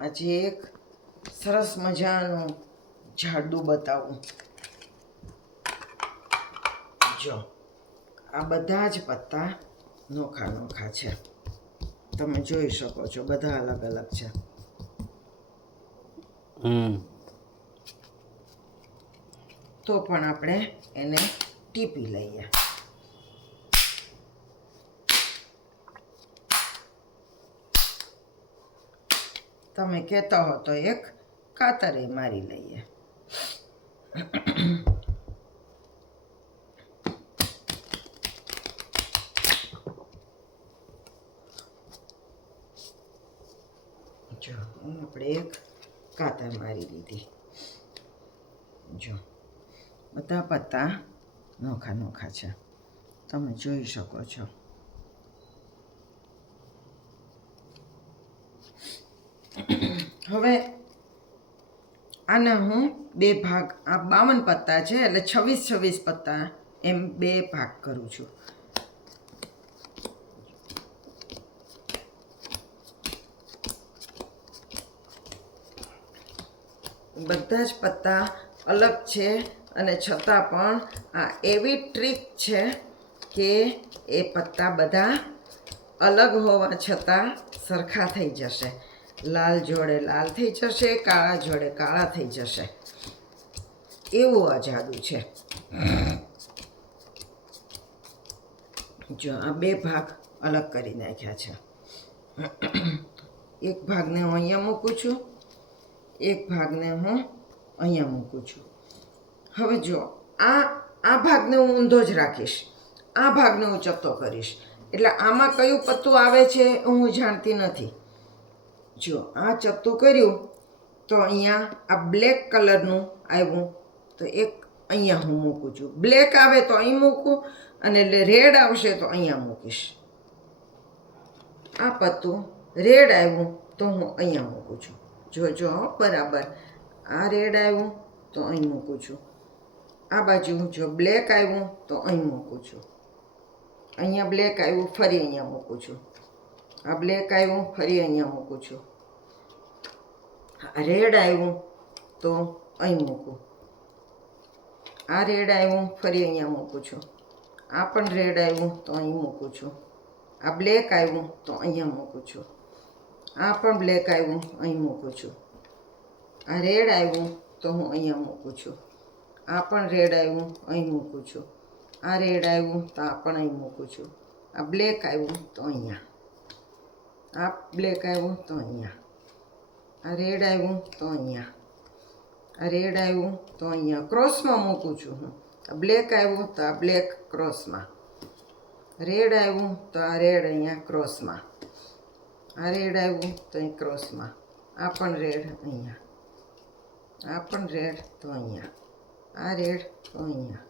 આજે એક સરસ મજાનું જાડું બતાવું. જો આ બધા જ પત્તા નોખા નોખા છે, તમે જોઈ શકો છો, બધા અલગ અલગ છે. તો પણ આપણે એને ટીપી લઈએ. તમે કહેતા હો તો એક કાતરે મારી લઈએ. જો આપણે એક કાતર મારી લીધી. જો બધા પત્તા નોખા નોખા છે, તમે જોઈ શકો છો. હવે આના હું બે ભાગ, આ 52 પત્તા છે એટલે 26 પત્તા એમ બે ભાગ કરું છું. બધા જ પત્તા અલગ છે અને છતાં પણ આ એવી ટ્રીક છે કે એ પત્તા બધા અલગ હોવા છતાં સરખા થઈ જશે. લાલ જોડે લાલ થઈ જશે, કાળા જોડે કાળા થઈ જશે. એવું આ જાદુ છે. જો આ બે ભાગ અલગ કરી નાખ્યા છે. એક ભાગને હું અહીંયા મૂકું છું, એક ભાગને હું અહીંયા મૂકું છું. હવે જો આ ભાગને હું ઊંધો જ રાખીશ, આ ભાગને હું ચત્તો કરીશ, એટલે આમાં કયું પત્તું આવે છે હું જાણતી નથી. જો આ ચત્તું કર્યું તો અહીંયા આ બ્લેક કલરનું આવ્યું, તો એક અહીંયા હું મૂકું છું. બ્લેક આવે તો અહીં મૂકું અને રેડ આવશે તો અહીંયા મૂકીશ. આ પત્તું રેડ આવ્યું તો હું અહીંયા મૂકું છું. જો બરાબર આ રેડ આવ્યું તો અહીં મૂકું છું. આ બાજુ જો બ્લેક આવ્યું તો અહીં મૂકું છું. અહીંયા બ્લેક આવ્યું ફરી અહીંયા મૂકું છું. આ બ્લેક આવ્યું ફરી અહીંયા મૂકું છું. આ રેડ આવ્યું તો અહીં મૂકું. આ રેડ આવ્યું ફરી અહીંયા મૂકું છું. આ પણ રેડ આવ્યું તો અહીં મૂકું છું. આ બ્લેક આવ્યું તો અહીંયા મૂકું છું. આ પણ બ્લેક આવ્યું અહીં મૂકું છું. આ રેડ આવ્યું તો હું અહીંયા મૂકું છું. આ પણ રેડ આવ્યું અહીં મૂકું છું. આ રેડ આવ્યું તો આ પણ અહીં મૂકું છું. આ બ્લેક આવ્યું તો અહીંયા. આ બ્લેક આવ્યું તો અહીંયા. આ રેડ આવ્યું તો અહીંયા. આ રેડ આવ્યું તો અહીંયા ક્રોસમાં મૂકું છું હું. આ બ્લેક આવ્યું તો આ બ્લેક ક્રોસમાં. રેડ આવ્યું તો આ રેડ અહીંયા ક્રોસમાં. આ રેડ આવ્યું તો અહીં ક્રોસમાં. આ પણ રેડ અહીંયા. આ પણ રેડ તો અહીંયા. આ રેડ તો અહીંયા.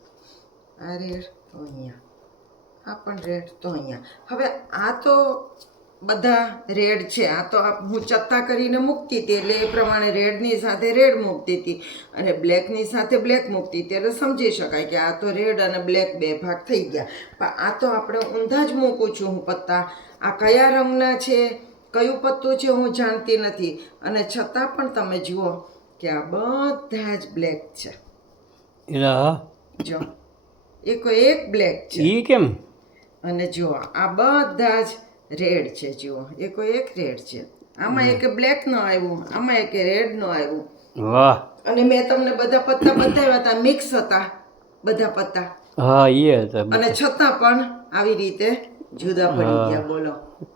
આ રેડ તો અહીંયા. આ પણ રેડ તો અહીંયા. હવે આ તો બધા રેડ છે. આ તો હું ચત્તા કરીને મૂકતી હતી એટલે એ પ્રમાણે રેડની સાથે રેડ મૂકતી હતી અને બ્લેકની સાથે બ્લેક મૂકતી હતી એટલે સમજી શકાય કે આ તો રેડ અને બ્લેક બે ભાગ થઈ ગયા. પણ આ તો આપણે ઊંધા જ મૂકું છું હું પત્તા. આ કયા રંગના છે, કયું પત્તું છે હું જાણતી નથી, અને છતાં પણ તમે જુઓ કે આ બધા જ બ્લેક છે. જો એક બ્લેક છે. કેમ? અને જુઓ આ બધા જ રેડ છે. જુઓ એક રેડ છે. આમાં એક બ્લેક નો આવ્યું, આમાં એક રેડ નો આવ્યું. વાહ! અને મેં તમને બધા પત્તા બતાવ્યા હતા, મિક્સ હતા બધા પત્તા. હા, એ હતા. અને છતાં પણ આવી રીતે જુદા પડી ગયા. બોલો,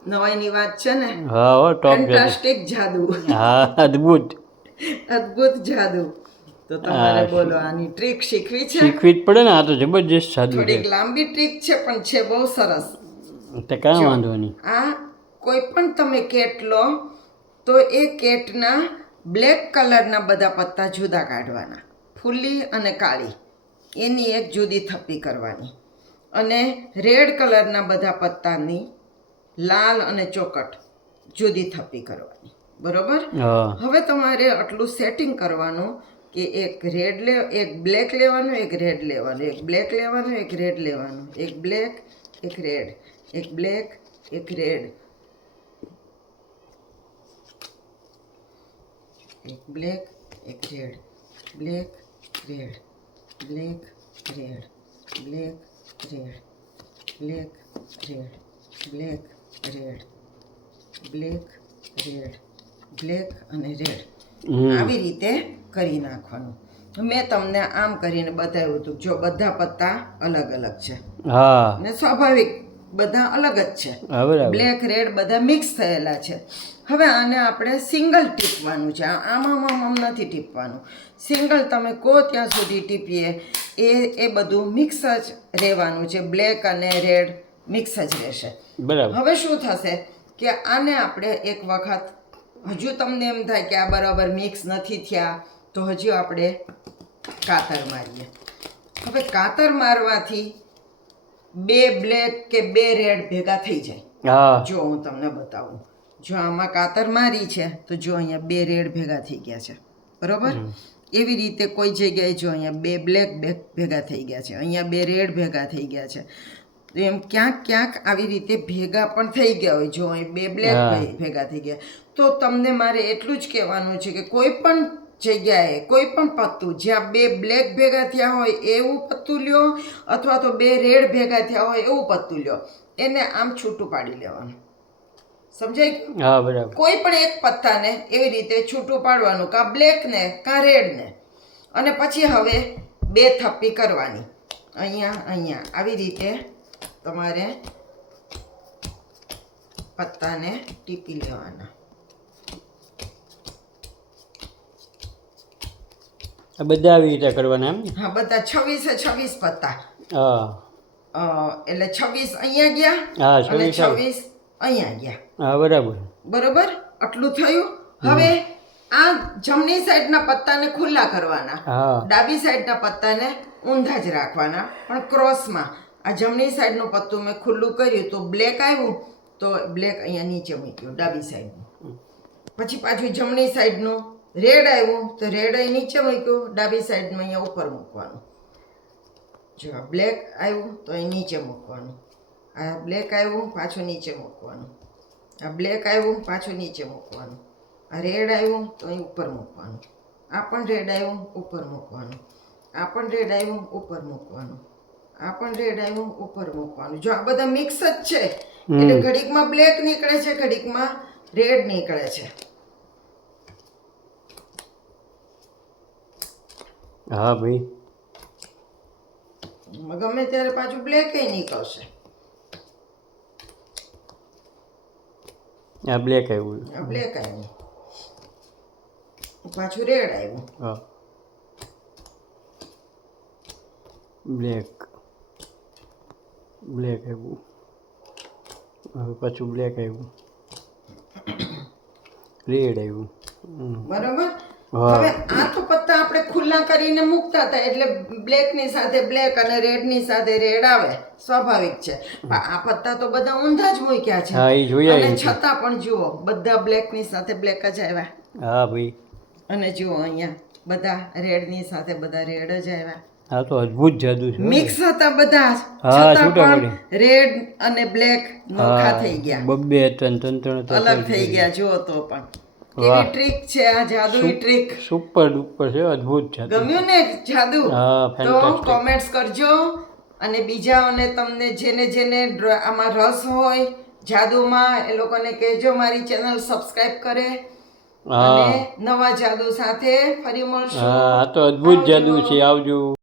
નવાઈની વાત છે ને? હા, ફેન્ટાસ્ટિક જાદુ. હા, અદ્ભુત જાદુ. તો તમારે બોલો આની ટ્રીક શીખવી છે? શીખવી જ પડે ને. આ તો જબરજસ્ત જાદુ છે. થોડીક લાંબી ટ્રીક છે પણ છે બહુ સરસ. તે કાંઈ વાંધો નહીં. આ કોઈ પણ તમે કેટ લો તો એ કેટના બ્લેક કલરના બધા પત્તા જુદા કાઢવાના, ફૂલી અને કાળી એની એક જુદી થપ્પી કરવાની, અને રેડ કલરના બધા પત્તાની લાલ અને ચોકટ જુદી થપ્પી કરવાની. બરોબર? હવે તમારે આટલું સેટિંગ કરવાનું કે એક બ્લેક લેવાનું, એક રેડ લેવાનું, એક બ્લેક લેવાનું, એક રેડ લેવાનું, એક બ્લેક, એક રેડ, એક બ્લેક, એક રેડ. એક બ્લેક એક red, black red, black red, black red, black red, black red, black red, black અને રેડ. આવી રીતે કરી નાખવાનું. મેં તમને આમ કરીને બતાવ્યું હતું. જો બધા પત્તા અલગ અલગ છે હા ને સ્વાભાવિક બધા અલગ જ છે. હા બરાબર. બ્લેક રેડ બધા મિક્સ થયેલા છે. હવે આને આપણે સિંગલ ટીપવાનું છે. આમ નથી ટીપવાનું. સિંગલ તમે કહો ત્યાં સુધી ટીપીએ એ બધું મિક્સ જ રહેવાનું છે. બ્લેક અને રેડ મિક્સ જ રહેશે. બરાબર. હવે શું થશે કે આને આપણે એક વખત હજુ તમને એમ થાય કે આ બરાબર મિક્સ નથી થયા તો હજુ આપણે કાતર મારીએ. હવે કાતર મારવાથી બે બ્લેક કે બે રેડ ભેગા થઈ જાય. હા જો હું તમને બતાવું. જો આમાં કાતર મારી છે તો જો અહીંયા બે રેડ ભેગા થઈ ગયા છે. બરોબર. એવી રીતે કોઈ જગ્યાએ જો અહીંયા બે બ્લેક ભેગા થઈ ગયા છે, અહીંયા બે રેડ ભેગા થઈ ગયા છે. તો એમ ક્યાંક ક્યાંક આવી રીતે ભેગા પણ થઈ ગયા હોય. જો અહીં બે બ્લેક ભેગા થઈ ગયા. તો તમને મારે એટલું જ કહેવાનું છે કે કોઈ પણ જગ્યાએ કોઈ પણ પત્તું જ્યાં બે બ્લેક ભેગા થયા હોય એવું પત્તું લ્યો અથવા તો બે રેડ ભેગા થયા હોય એવું પત્તું લ્યો. એને આમ છૂટું પાડી લેવાનું. સમજાય ગયું? હા બરાબર. કોઈ પણ એક પત્તાને એવી રીતે છૂટું પાડવાનું, કાં બ્લેક ને કાં રેડ ને. અને પછી હવે બે થપ્પી કરવાની. અહીંયા આવી રીતે તમારે પત્તાને ટીપી લેવાના. આ બધા આવી રીતે કરવાના એમ ને? હા બધા 26 પત્તા. હા એટલે 26 અહીંયા ગયા હા અને 26 26 અહીંયા ગયા. હા બરાબર. બરોબર. આટલું થયું. હવે આ જમણી સાઈડના પત્તાને ખુલ્લા કરવાના, હા ડાબી સાઈડના પત્તાને ઊંધા જ રાખવાના પણ ક્રોસમાં. આ જમણી સાઈડનું પત્તું મેં ખુલ્લું કર્યું તો બ્લેક આવ્યું તો બ્લેક અહીંયા નીચે મૂક્યું ડાબી સાઈડનું. પછી પાછું જમણી સાઈડનું રેડ આવ્યું તો રેડ અહીં નીચે મૂક્યું, ડાબી સાઈડનું અહીંયા ઉપર મૂકવાનું. જો બ્લેક આવ્યું તો અહીં નીચે મૂકવાનું. આ બ્લેક આવ્યું પાછું નીચે મૂકવાનું. આ બ્લેક આવ્યું પાછું નીચે મૂકવાનું. આ રેડ આવ્યું તો અહીં ઉપર મૂકવાનું. આ પણ રેડ આવ્યું ઉપર મૂકવાનું. આ પણ રેડ આવ્યું ઉપર મૂકવાનું. આ પણ રેડ આવ્યું ઉપર મૂકવાનું. જો આ બધા મિક્સ જ છે એટલે ઘડીકમાં બ્લેક નીકળે છે, ઘડીકમાં રેડ નીકળે છે. હા ભાઈ. ગમે ત્યારે પાછું બ્લેક નીકળશે. આ બ્લેક આવ્યું. આ બ્લેક આવ્યું પાછું રેડ આવ્યું. હા બ્લેક આવ્યું. હવે પાછું બ્લેક આવ્યું, રેડ આવ્યું. બરોબર. હા. હવે આ તો પત્તા આપણે ખુલ્લા કરીને મૂકતા હતા એટલે બ્લેક ની સાથે બ્લેક અને રેડ ની સાથે રેડ આવે, સ્વાભાવિક છે. પણ આ પત્તા તો બધા ઊંધા જ મૂક્યા છે. હા એ જોયા અને એ. છતાં પણ જુઓ બધા બ્લેક ની સાથે બ્લેક જ આવ્યા. હા ભાઈ. અને જુઓ અહીંયા બધા રેડ ની સાથે બધા રેડ જ આવ્યા. આ તો અદ્ભુત જાદુ છે. મિક્સ હતા બધા જ. હા, છતાં છૂટા પણ રેડ અને બ્લેક નોખા થઈ ગયા, બબ્બે ત્રણ અલગ થઈ ગયા. જુઓ તો પણ કેવી ટ્રીક છે આ જાદુઈ ટ્રીક. સુપર ડુપર છે, અદ્ભુત જાદુ. ગમ્યું ને જાદુ? હા, તો fantastic. કોમેન્ટ્સ કરજો અને બીજાઓને તમને જેને આમાં રસ હોય જાદુમાં એ લોકોને કહેજો મારી ચેનલ સબસ્ક્રાઇબ કરે. હા અને નવા જાદુ સાથે ફરી મળશું. હા આ તો અદ્ભુત જાદુ છે. આવજો.